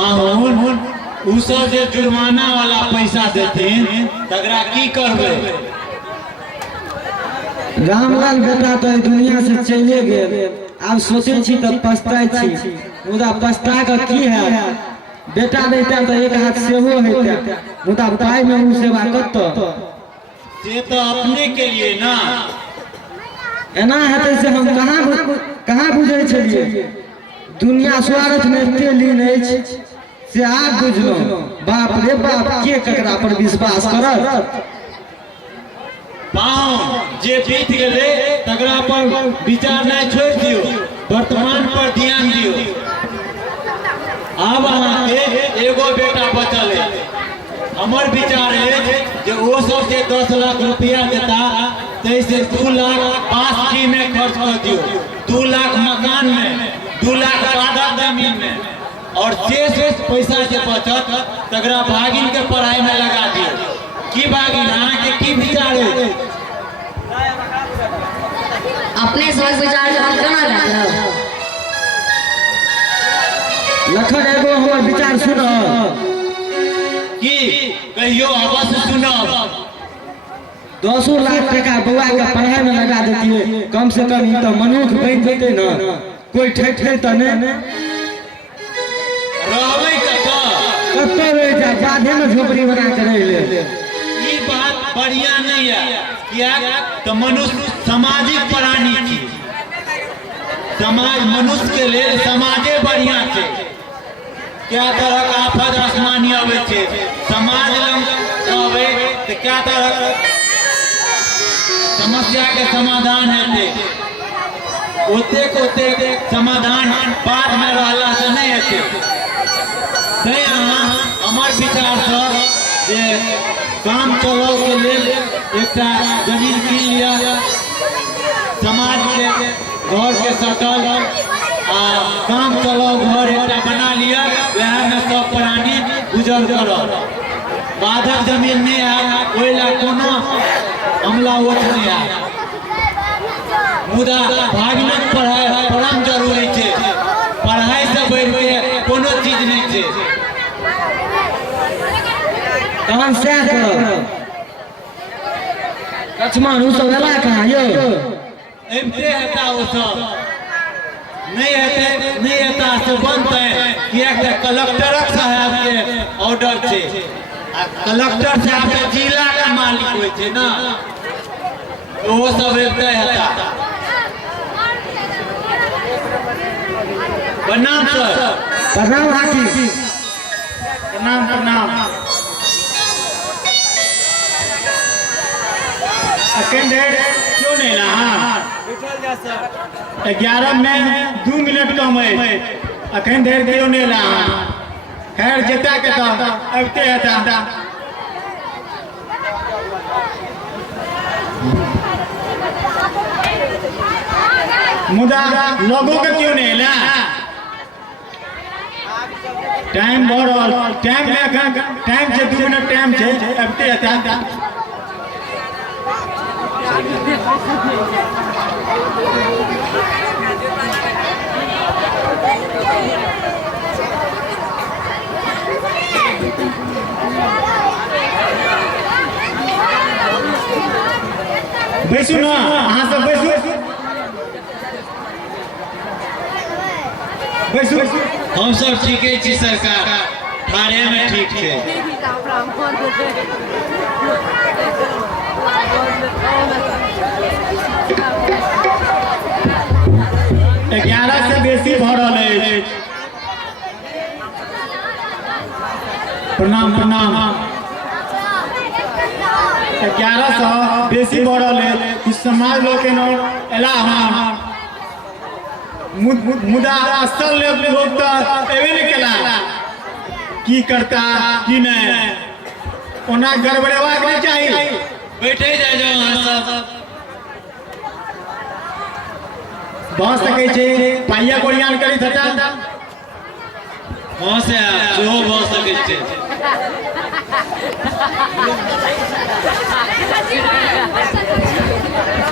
पाहुन उ सब जे जुर्माना वाला पैसा देथिन तकरा की करबे? रामलाल बेटा तो दुनिया से चले गेल, अब सोचे छी तो पछताई छी, मुदा पछता के की है? बेटा रहता तो एक हाथ सेहो होता, मुदा पाई में उ सेवा करत से तो अपने के लिए ना। एना हेतै से हम कहाँ बुझै छलिए? दुनिया स्वार्थ में एते लीन अछि से आब बुझलहुँ। बाप रे बाप, के ककरा पर विश्वास करत? पाहुन जे बीत गेले तकरा पर विचार नहीं छोड़ दियो, वर्तमान पर ध्यान दियो। अब अहाँके एगो बेटा बचल है, हमर विचार है जे वो सब जे 10 लाख रुपया देता तैसे 2 लाख पास में खर्च कर दियो, 2 लाख मकान में, 2 लाख आधा जमीन में, और शेष पैसा जे बचत तकरा भागिन के पढ़ाई में लगा दियो। की भागिन अहाँके की विचार है? अपने सोच विचार हम केना लागल? लखन एगो हमर विचार सुनो। की कहियो अवश्य सुनब। 10 लाख टका बउआ के पढ़ाई में लगा देतिए, कम से कम ई तो मनुख बन जेते न, कोई ठेठे त ने रहबै कत्तो रह जा, बाधे में झोपड़ी बना के रह ले। ई बात बढ़िया नहीं है, क्या तो मनुष्य सामाजिक प्राणी छी, समाज मनुष्य के लिए समाजे बढ़िया छे। क्या तरह का आफत आसमानी आवे छे, समाज लंग आवे तो क्या तरह समस्या के समाधान हेते, ओते समाधान बाद में रहला से नहीं हेते। तै अहाँ हमर विचार से जे काम चलाओ के लेल एकटा जमीन कीन लिया, समाज के घर के सटल आ काम चलाओ घर एकटा बना लिया, वह में सब प्राणी गुजर करब। बाधक जमीन नहीं है, ओहि ला कोनो हमला ओठ नहीं है, मुदा भागनक पढ़ाई परम जरूरी है। पढ़ाई से बढ़ के कोनो चीज नहीं है। काम से करो लक्ष्मण, उ सब एला कहाँ यो? एमते हेता वो सब नहीं हेता से बनते कि एक कलेक्टर साहब के ऑर्डर छे, आ कलेक्टर साहब के जिला का मालिक होय छे ना, तो वो सब एमते हेता। प्रणाम सर। प्रणाम हाकी। प्रणाम। अकेंडेड क्यों नहीं ना? 11 में 2 मिनट कम है, अखन देर क्यों नहीं ला? खैर जेता के तो अबते हेता। मुदा लोगों के क्यों नहीं ला? टाइम बढ़ल, टाइम में टाइम से 2 मिनट टाइम से अबते हेता। बैसू ना, अहाँ सब बैसू। हम सब ठीक छी सरकार, ठाड़े में ठीक है। 11 से बेसी भरल है। प्रणाम। 11 से बेसी भरल है, कुछ समाज लोग के एला मुदा असल लोग तो एबे नहीं केला, की करता की नहीं, ओना गड़बड़ेवा नहीं चाहिए। बैठे जाओ सब भऽ सकै छै, पाइया कोरियान करी थटा कहाँ से जो भऽ सकै छै।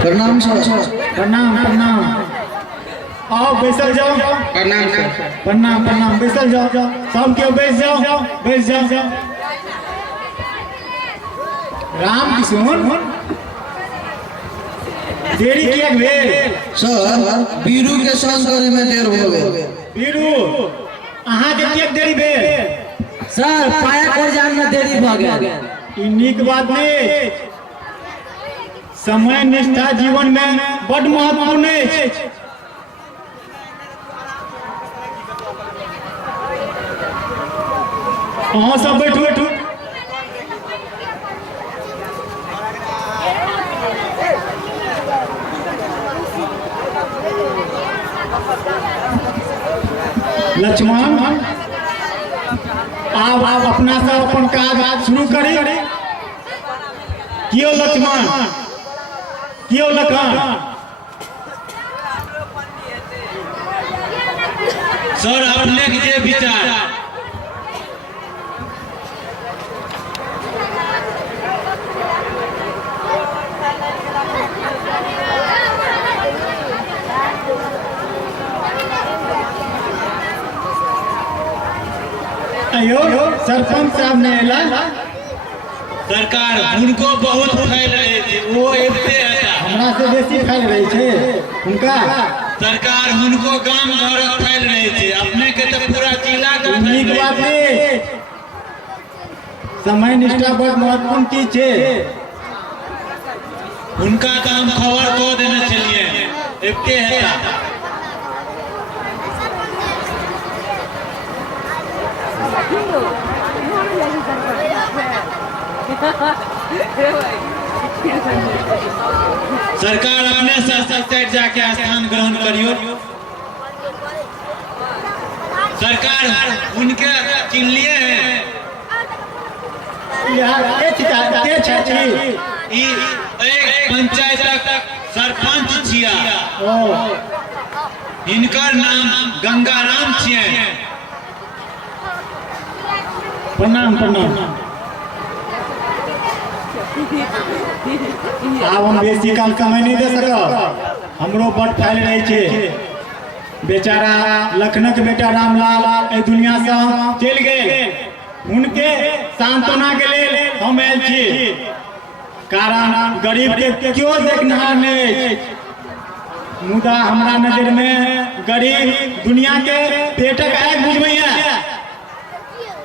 प्रणाम सर। प्रणाम। आओ बैसल जाओ। प्रणाम सर। प्रणाम प्रणाम, बैसल जाओ। सब के बैठ जाओ, बैठ जाओ। राम किशोर देरी किया भेल सर बीरू के संग करे में देर हो गए। बीरू अहाँ के किया देरी भेल? सर पाया कर जान में देरी भ गेल। ई नीक बात नहीं। समय निष्ठा जीवन में बड़ महत्वपूर्ण है। अहाँ सब बैठू। लक्ष्मण आप अपना सब अपन काज शुरू करी। कियो लक्ष्मण, कियो लखन। सर अपने के जे विचार। अयो सरपंच साहब ने एला। सरकार उनको बहुत फैल रहे थे, वो एकते हटा। हमरा से बेसी फैल रही छे उनका। सरकार उनको गांव घर फैल रहे थे, अपने के तो पूरा जिला का नीक बात है। समय निष्ठा बहुत महत्वपूर्ण चीज है। उनका काम खबर को देना चाहिए, एकते हटा। सरकार अपने साइड जाके स्थान ग्रहण करियो। सरकार उनके चिन्ह लिए हैं। ई एक पंचायत सरपंच छिया। इनकर नाम गंगाराम छियै। प्रणाम प्रणाम। आब हम बेसी काल समय नहीं दे सकब। हमरो बड़ फैल रहे छे। बेचारा लखनक बेटा रामलाल ए दुनिया से चल गए। उनके सांत्वना के लिए हम आयल छी। कारण गरीब के क्यों देखनहार नहीं। मुदा हमरा नजर में गरीब दुनिया के पेटक आग बुझबैया।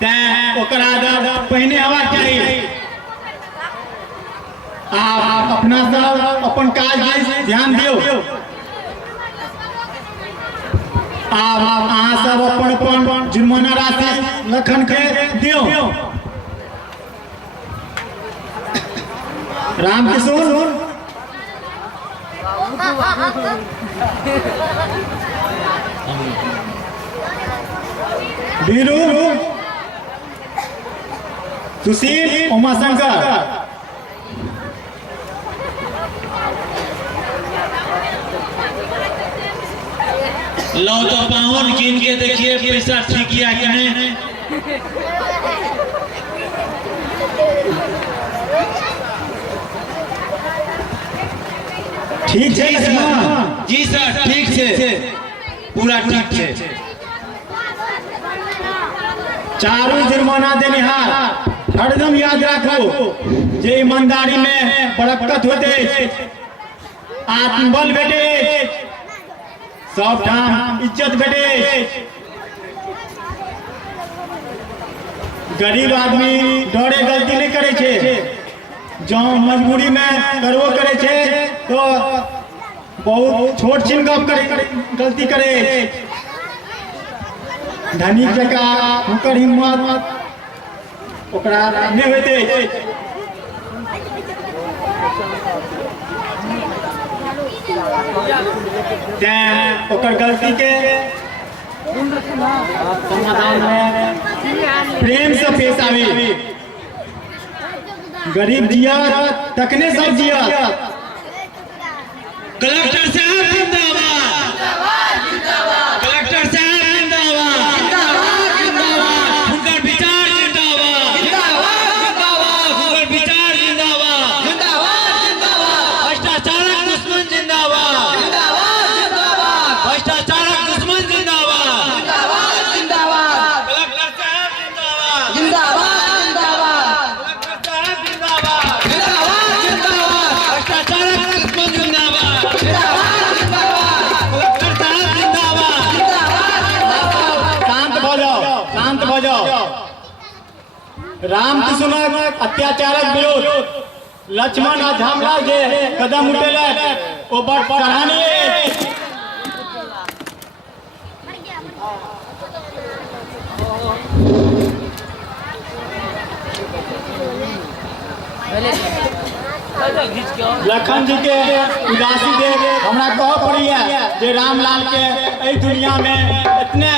तैं ओकरा आदत पहिने हेबाक चाही। आप अपना सब अपन काज दिस ध्यान दियो। आप अहाँ सब अपन अपन जुर्माना राशि लखन के दियो। राम किशोर बीरू, सुशील, उमाशंकर। लो तो पावन कीन के देखिए पैसा ठीक किया कि नहीं। ठीक है लक्ष्मण जी सर, ठीक है, पूरा ठीक है। चारू जुर्माना देनिहार हरदम याद रखो जे ईमानदारी में बरकत होते। आत्मबल बेटे, सब ठाम इज्जत बेटे। गरीब आदमी डरे गलती नहीं करे छे। जो मजबूरी में करबो करे छे तो बहुत छोट छिन गलती करे। धनी जका हुनकर हिम्मत ओकरा नहीं होते। तैं ओकर गलती के समाधान में प्रेम से पेश आवे। गरीब जिया तकने सब जिया। कलेक्टर साहब जिंदाबाद, कलेक्टर साहब जिंदाबाद, उनका विचार जिंदाबाद, उनका विचार जिंदाबाद, भ्रष्टाचार दुश्मन जिंदाबाद, भ्रष्टाचार खोजो राम कृष्णक अत्याचारक विरोध लक्ष्मण आ झामला जे कदम उठेले ओ बड़ सराहनीय लखन जी के उदासी देख हमरा कह पड़िया जे रामलाल के एहि दुनिया में इतने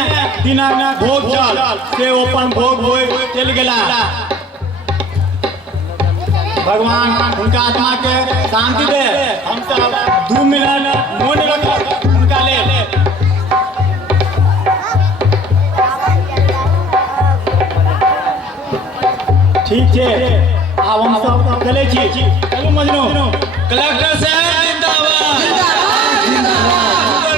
दिन भोग चल से अपन भोग भोग चल गेला भगवान उनका आत्मा के शांति दे। हम सब 2 मिनट मौन रख उनका ले ठीक है। अब हम सब चले छी चलू मजनू कलेक्टर साहब जिंदाबाद जिंदाबाद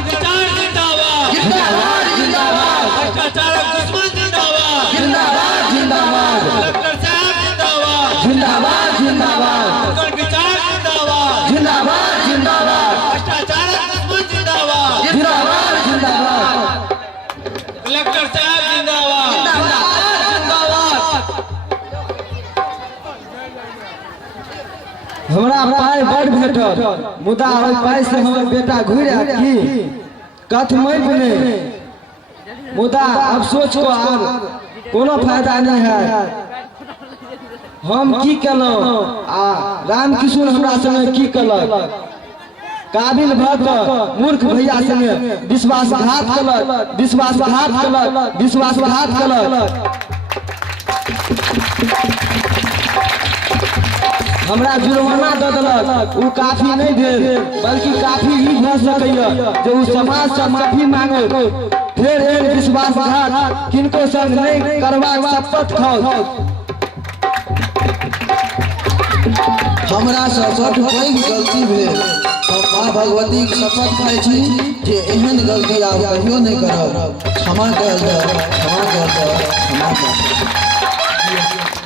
जिंदाबाद जिंदाबाद जिंदाबाद भ्रष्टाचारक दुश्मन जिंदाबाद जिंदाबाद जिंदाबाद कलेक्टर साहब जिंदाबाद जिंदाबाद जिंदाबाद विचार जिंदाबाद जिंदाबाद जिंदाबाद भ्रष्टाचारक दुश्मन जिंदाबाद जिंदाबाद जिंदाबाद कलेक्टर साहब जिंदाबाद हमरा पाई बड़ भेटल मुदा ओहि पाई से हमर बेटा घुरि आयत की कथ मई बने मुदा अफसोच को आब कोनो फायदा नहीं है। हम की केलहुँ आ रामकृष्ण हमरा संगे की केलक काबिल भऽ कऽ मूर्ख भैया संगे विश्वासघात केलक विश्वासघात केलक विश्वासघात केलक हमरा जुर्माना दऽ देलक उ काफी नहीं भेल बल्कि काफी ही भऽ सकैया जे उ समाज से माफी मांगे फिर एक विश्वासघात किनको संग नहीं करबाक शपथ खाओ। हमरा से बड़ पैघ गलती भेल हम माँ भगवती के शपथ खाइ छी जे एहन गलती आब कहियो नहीं करब। क्षमा कयल जाय क्षमा कयल जाय क्षमा कयल जाय।